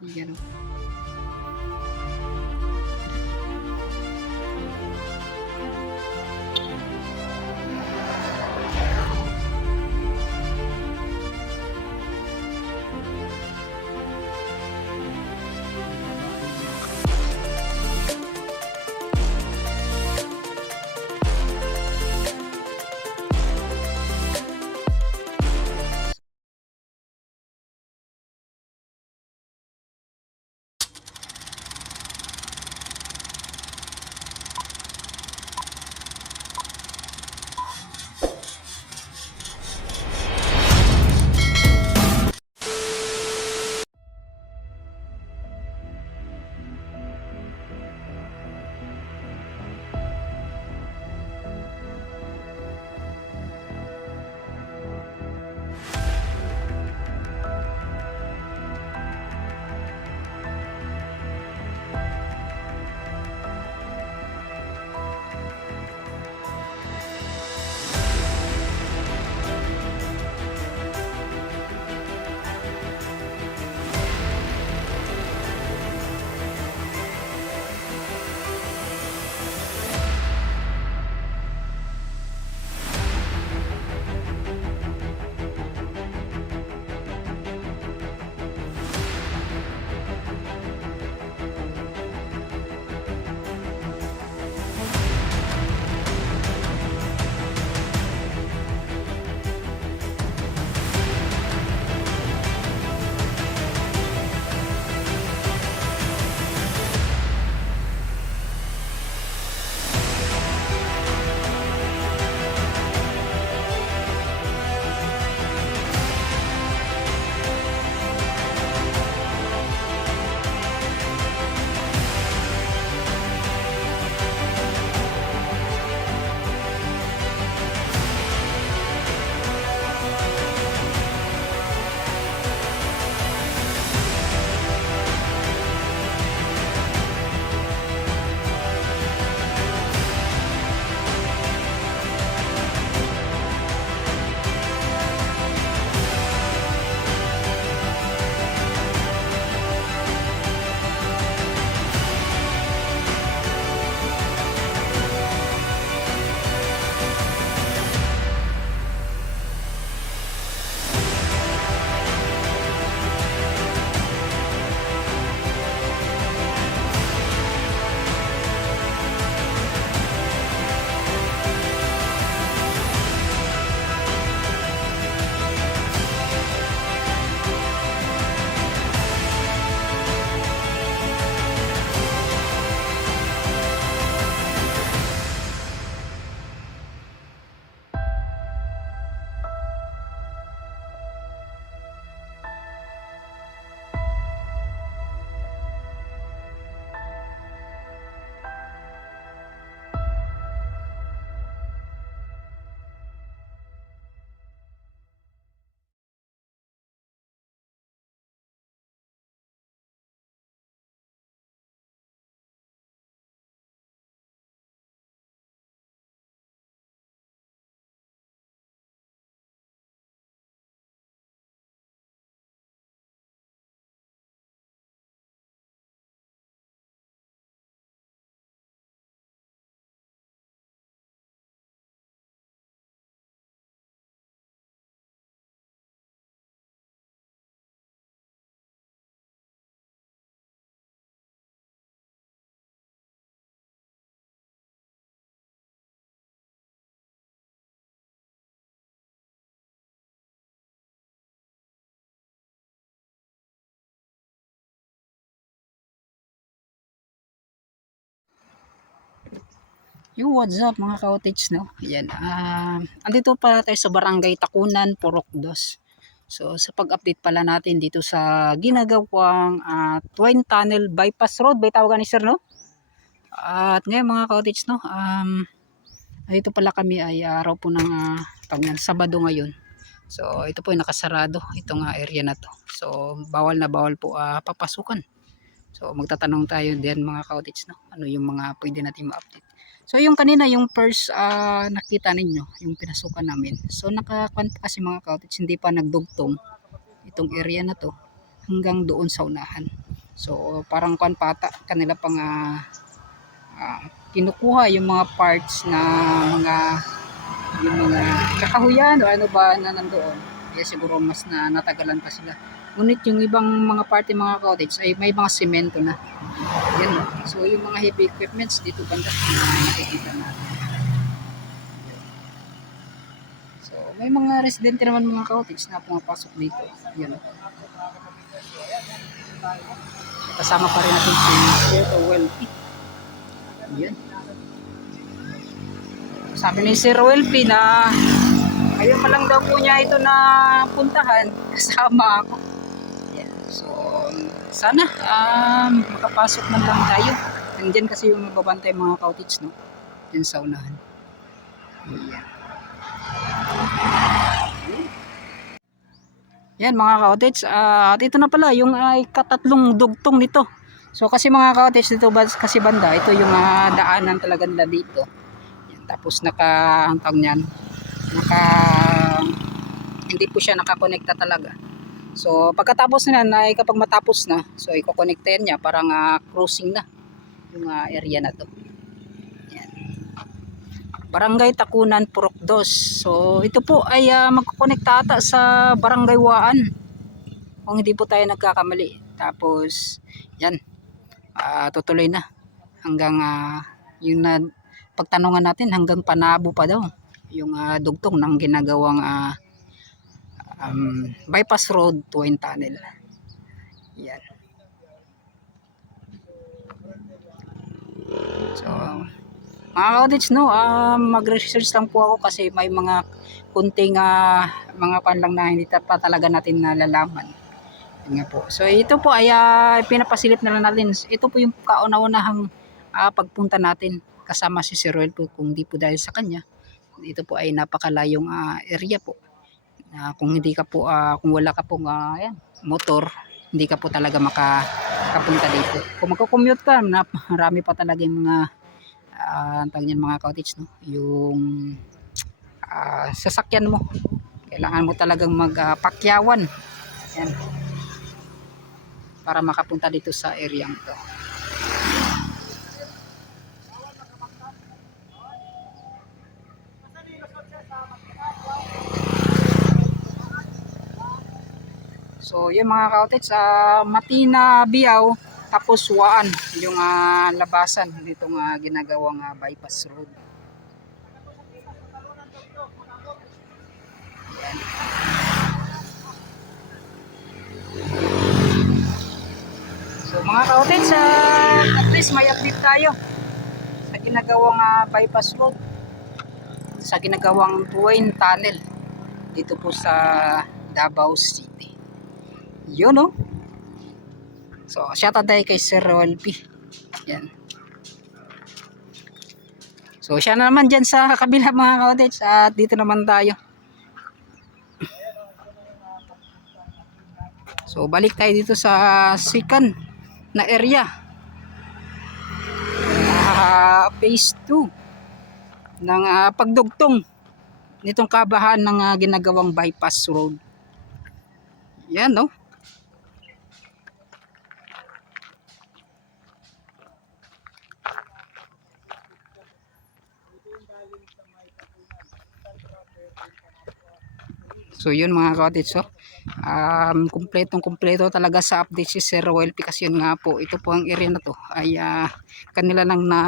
Yan. Yung what's up mga ka-outage, no? Yan. Andito pala tayo sa Barangay Takunan, Purok 2. So sa pag-update pala natin dito sa ginagawang Twin Tunnel Bypass Road, by tawagan ni sir, no? At ngayon mga ka-outage, no? Dito pala kami ay araw po ng Sabado ngayon. So ito po ay nakasarado itong area na to. So bawal na bawal po papasukan. So magtatanong tayo din mga ka-outage, no? Ano yung mga pwede natin ma-update. So yung kanina yung first nakita ninyo, yung pinasukan namin. So nakakwanta kasi mga ka-outage, hindi pa nagdugtong itong area na to hanggang doon sa unahan. So parang kuan pata kanila pang kinukuha yung mga parts na mga yung mga kakahuyan o ano ba na nandoon. Kaya siguro mas na natagalan pa sila. Ngunit yung ibang mga party mga cottage ay may mga semento na. Yan. So yung mga heavy equipments dito banda nakikita natin. So may mga residente naman mga cottage na pumapasok dito. Yan. Kasama pa rin natin si Sir Welpy. Yan. Sabi ni Sir Welpy na ayun pa lang daw po niya ito na puntahan kasama ako. Yan. So sana makapasok man lang tayo. Nandiyan kasi yung nagbabantay mga cottage no. Diyan sa unahan. Yan. Yan mga cottage, at ito na pala yung katatlong dugtong nito. So kasi mga cottage dito kasi banda, ito yung daanan talaga nila dito. Yan, tapos ang tawag niyan, hindi po siya nakakonekta talaga. So pagkatapos na ay kapag matapos na, so iko-connectayan niya parang crossing na yung area na to. Barangay Takunan, Purok 2. So ito po ay magkukonekta ata sa Barangay Waan. Kung hindi po tayo nagkakamali. Tapos yan, tutuloy na hanggang yung pagtanungan natin hanggang Panabo pa daw yung dugtong ng ginagawang bypass road to Twin Tunnel. Yan. So mga cottage no, mag-research lang po ako kasi may mga kunting mga pan lang na hindi pa talaga natin nalalaman. Yan nga po. So ito po ay pinapasilip na lang natin. Ito po yung kauna-unahang pagpunta natin kasama si Sir Roel po, kung di po dahil sa kanya. Ito po ay napakalayong area po. Kung hindi ka po kung wala ka pong motor, hindi ka po talaga makapunta dito. Kung magko-commute ka, marami pa talaga yung mga ang tawag niyan mga cottage no, yung sasakyan mo kailangan mo talagang magpakyawan yan para makapunta dito sa area to. So yung mga cottage Matina, Biao, tapos Waan yung labasan nitong ginagawang bypass road. So mga cottage at least may update tayo sa ginagawang bypass road, sa ginagawang Twin Tunnel dito po sa Davao City. Yun no. So, shoutout tayo kay Sir Welpy. Yan. So, siya na naman dyan sa kabila mga cottage. At dito naman tayo. So, balik tayo dito sa second na area. Phase 2 ng pagdugtong nitong kabahan ng ginagawang bypass road. Yan no. So yun mga cottage kumpleto talaga sa update si Sir Welpy kasi yun nga po, ito po ang area na to ay kanila nang na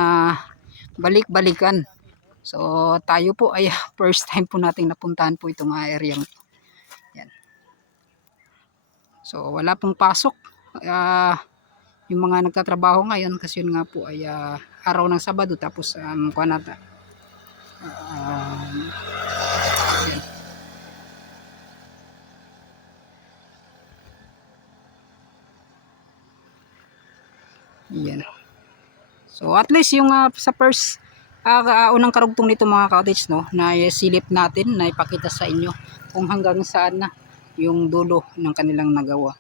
balik-balikan. So tayo po ay first time po nating napuntahan po itong area to. Yan. So wala pong pasok yung mga nagtatrabaho ngayon kasi yun nga po ay araw ng Sabado tapos kuanata yan. Yan. So at least yung sa first unang karugtong nito mga cottage no, na silip natin na ipakita sa inyo kung hanggang saan na yung dulo ng kanilang nagawa.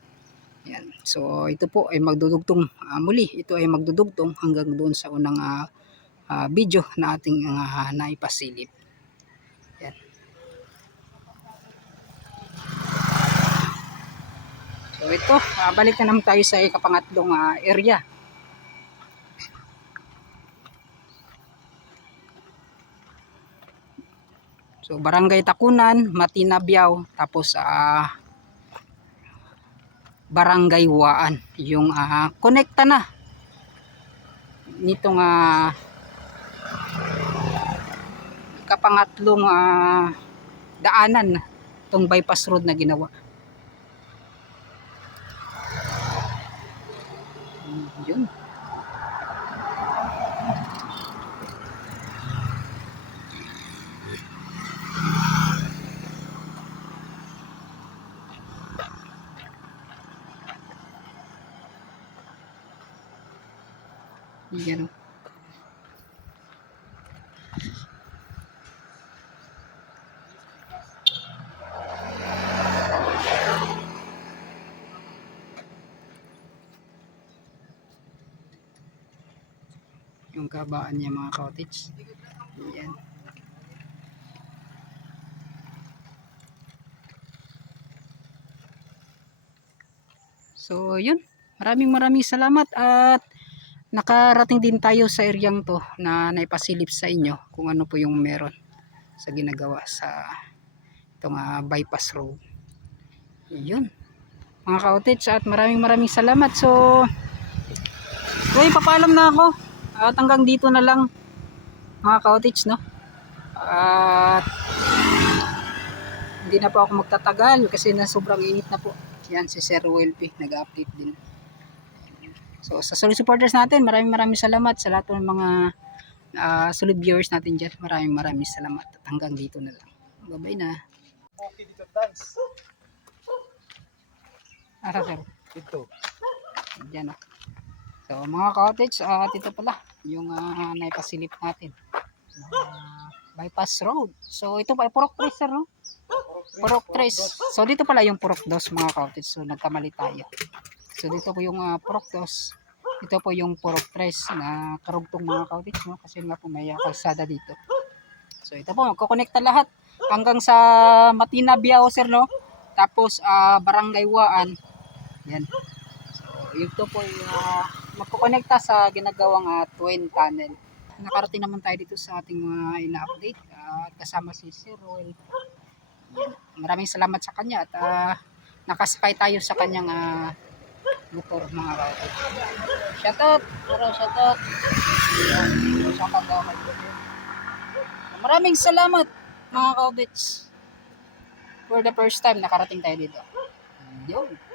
Yan. So ito po ay magdudugtong muli, ito ay magdudugtong hanggang doon sa unang video na ating naipasilip. Yan. So ito, balik na naman tayo sa ikapangatlong area. So Barangay Takunan, Matinabiao, tapos Barangay Waan. Yung konekta na nitong kapangatlong daanan, itong bypass road na ginawa. Yun. Yan. Yung kabaan niya mga cottage. Yan. So yun, maraming salamat at nakarating din tayo sa eryang to na naipasilip sa inyo kung ano po yung meron sa ginagawa sa itong bypass road. Yun mga cottage, at maraming salamat. So papaalam na ako at hanggang dito na lang mga cottage, no? At hindi na po ako magtatagal kasi na sobrang init na po. Yan si Sir Welpe nag-update din. So sa solid supporters natin, maraming salamat sa lahat ng mga solid viewers natin dyan. Maraming salamat at hanggang dito na lang. Bye bye na. Okay dito guys. Sir? Dito. Diyan, so mga cottage, ito pala yung naipasilip natin. Bypass road. So ito pa Purok 3, sir, no? Purok 3. So dito pala yung Purok 2 mga cottage. So nagkamali tayo. So dito po yung Purok 2. Ito po yung Purok 3 na karugtong mga cottage, no? Kasi nga po may kalsada dito. So ito po, magkokonekta lahat hanggang sa Matinabiao, sir, no? Tapos Barangay Waan. Yan. So ito po yung magkokonekta sa ginagawang twin tunnel. Nakarating naman tayo dito sa ating mga ina-update at kasama si Sir Roel. Maraming salamat sa kanya at nakasakay tayo sa kanyang motor mga cottage. Shoutout! Shoutout! Maraming salamat mga cottage. For the first time nakarating tayo dito. Yun.